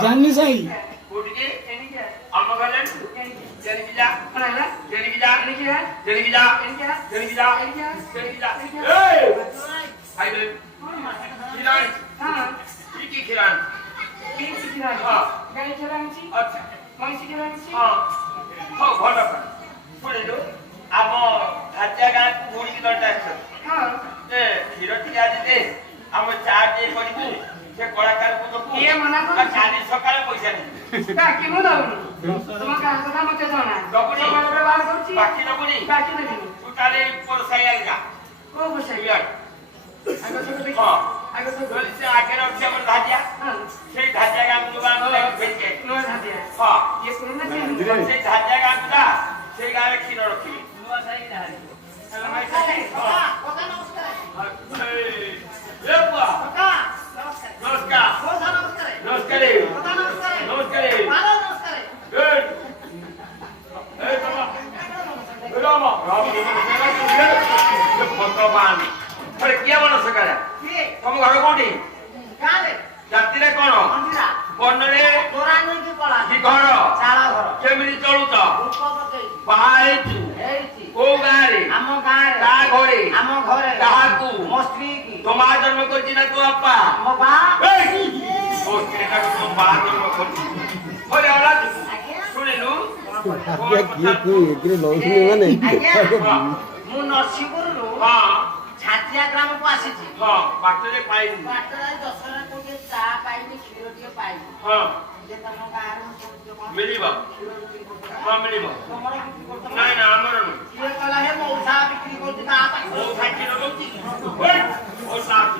जाननी सही छात्रिया ग्राम को आसी छी हां बाटरे पाई बाटरे दसरा को के चा पाई खीर दिए पाई हां जे तम गार मिलिबा हां मिलिबा नहीं ना हमर ये कला है मौसा बिक्री करती ता ओ खाती रहोती ओए ओ साथ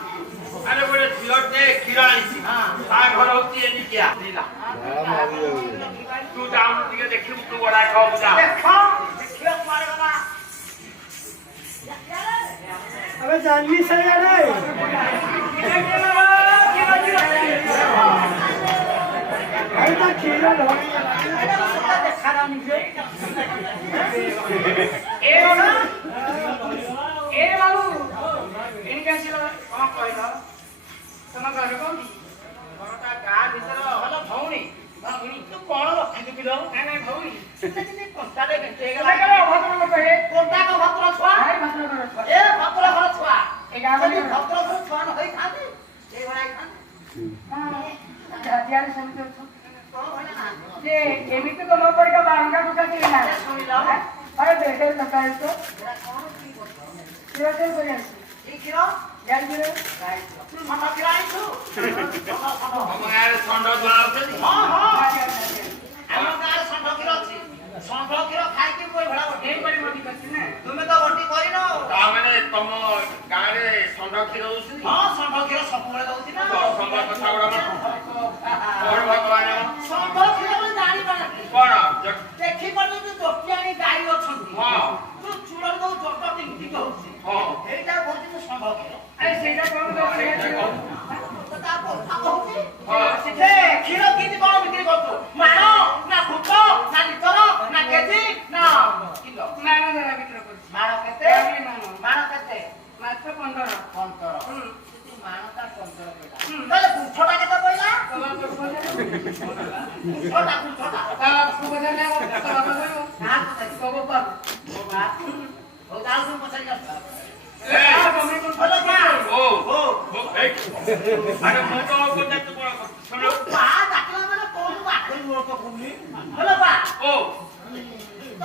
अरे बड़े सिलट दे खीरा आईसी हां ता घर होती है क्या लीला तू जाऊं ठीक देखिब तू बड़ा खाओ जा देखो देखियो मारे बाबा अबे जाननी सही है रे अरे तो खीरा लो देखा रहा मुझे ए बाबू इनका सिला कौन कहला तुम घर कोठी घरटा गाँ भीतर हलो भौणी भौणी तू कोन रखि दिलो नहीं भौणी कितने कोस्ता दे गते गला करे भद्र लोक हे कोटा का भद्र छुआ हाय भद्र घर छुआ ए भद्र घर छुआ ए गाँ में भद्र घर छुआ न होई खाते ए भराई खाते हां जातियार समिति छ जे एमिति तो न पड़ेगा बांगा दुका के ना सुनी लो अरे बेटे लगा है तो किरो से बोले ई किरो गाड़ी किरो गाड़ी हम किराई छु हम यार संडो दुआते हां हां हम गार संडो किरो छी संडो किरो खाई के कोई भड़ा ए परी मोटी करछि ना तुमे तो बटी करी न ता माने तम गाँ रे संडो खीर होउछि हां संडो किरो सब बेले दउछि ना संडो कथा गुडा और भगवान संडो किरो को जानी पाना कोन देखि पड़ो तो जोटियानी गाई अछंती हां तू चूड़न दउ जोट टिंग टिंग होउछि हां एटा बोलछि तो संडो किरो अरे ସେଇଟା କଣ ଦଉଛୁ? ତା କଥା କହୁଛି ହଁ। ସେ କ୍ଷୀର କିନ୍ତି କଣ ବିକ୍ରି କରୁଛୁ? ମାଣ ନା ଫୁଟ ନା ଲିଟର ନା କେଜି ନା କିଲୋ? ମାଣ ଧରା ବିକ୍ରି କରୁଛି। ମାଣ କେତେ? ଗାଉଁଲି ମାଣ। ମାଣ କେତେ? ମାତ୍ର 15। 15। ହୁଁ। ମାଣଟା 15 ପଇଲା। ହୁଁ। ତାହେଲେ ଗୁଣ୍ଠଟା କେତେ ପଇଲା? ତମ ବାପା ଗୁଣ୍ଠଟା ଗୁଣ୍ଠଟା। ପଚାରିଲେ ତୋ ବାପା କହିବ। କାହାକୁ ପଚାରିବି? ତୋ ବାପା। ମୋ ବାପ। ହଉ ଯାଉଛୁ ପଚାରି ଯାଉଛୁ। ଭଲ ମା। ଓ ଏଇ ଆରେ ମୁଁ ତ ପଚାରୁଛି କଣ ଶୁଣ ବା ଡାକିଲା ମାନେ କୋଉଠୁ ଆଖରି ମୋର ତ ଭୁଲି। ହେଲା ବା। ଓ ତ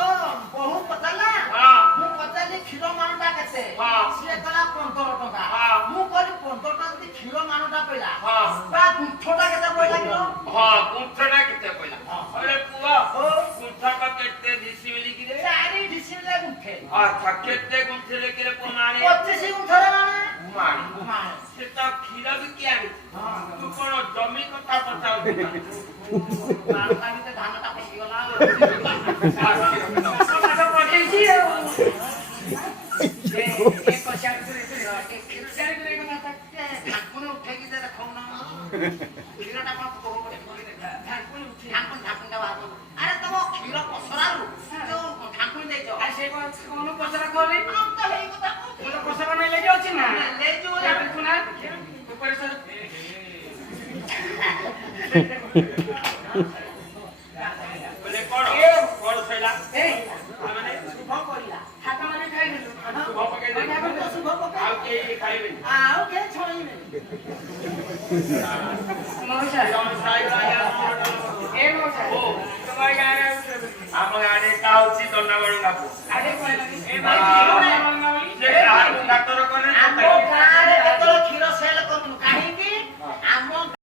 ବୋହୁ ପଚାରିଲା। ହଁ। ମୁଁ ପଚାରିଲି କ୍ଷୀର ମାଣଟା କେତେ? ହଁ। ସିଏ କହିଲା 15 ଟଙ୍କା। ହଁ। ମୁଁ କହିଲି 15 ଟଙ୍କା ଯଦି କ୍ଷୀର ମାଣଟା ପଇଲା। ହଁ। ବା ଗୁଣ୍ଠଟା କେତେ ପଇଲା କିଲୋ? ହଁ ଗୁଣ୍ଠଟା କେତେ ପଇଲା? ଆରେ ପୁଅ ଓ। ଗୁଣ୍ଠଟା କେତେ ଦିଶି ବୋଲିକିରେ? 4 ଡିସିମିଲେ ଗୁଣ୍ଠେ। ଆଚ୍ଛା କେତେ ଗୁଣ୍ଠରେ କିରେ ପୁମାଣି? 25 ଗୁଣ୍ଠରେ ମାଣେ। ମାଣି ମାଣେ। ସେ ତ କ୍ଷୀର ବିକି ଆଣିଛି ହଁ। ତୁ କଣ ଜମି କଥା ପଚାରୁଛୁ? ମାଣଟା ଭିତରେ ଧାନଟା ପଶିଗଲା ଆଉ। ପାଠ ପଠେଇଛି ଆଉ। ଏ ପଚାରୁଥିଲେ କ୍ଷୀରଚାରି କରି କଥା। ଢାଙ୍କୁଣି ଉଠେଇକି ଦେ ଦେଖଉନ। କ୍ଷୀରଟା କଣ ପୋକ ଢାଙ୍କୁଣି ଢାଙ୍କୁଣିଟା ବାହାର କର। ଆରେ ତମ କ୍ଷୀର ପସରାରୁ ଯୋଉ ଢାଙ୍କୁଣି ଦେଇଛ। ଆଉ ସେ କଣ ପଚରା କଲି? ଆଉ ତ ହେଇ କଥା କହୁଛି। ମୁଁ ତ ପଚରା ନେଇ ଲାଗି ଅଛି ନା। ନେଇଯିବ ଏ ଦେଖୁନା ଉପରେ ସେ ବୋଲେ କଣ କଣ ସଇଲା? ଏଇ ମାନେ ଶୁଭ କହିଲା। ହାତ ମାରି ଖାଇଦେଲୁ। ଶୁଭ ପକେଇଦେଲି। ଶୁଭ ପକେଇ। ଆଉ କେହି ଖାଇବେନି। ଆଉ କେହି ଛଡେଇବେନି। ମଉସା ତମ ସାଇର ଆଜ୍ଞା ଏ ମଉସା ଓ ତମର ଗାଁରେ ଆଉ ଆମ ଗାଁରେ କା ହଉଛି ଦଣ୍ଡାବଳି ବାବୁ ଆଡେ କହିଲା ଏ ସେ କାହାକୁ ଡାକ୍ତର କଲେ ଆମ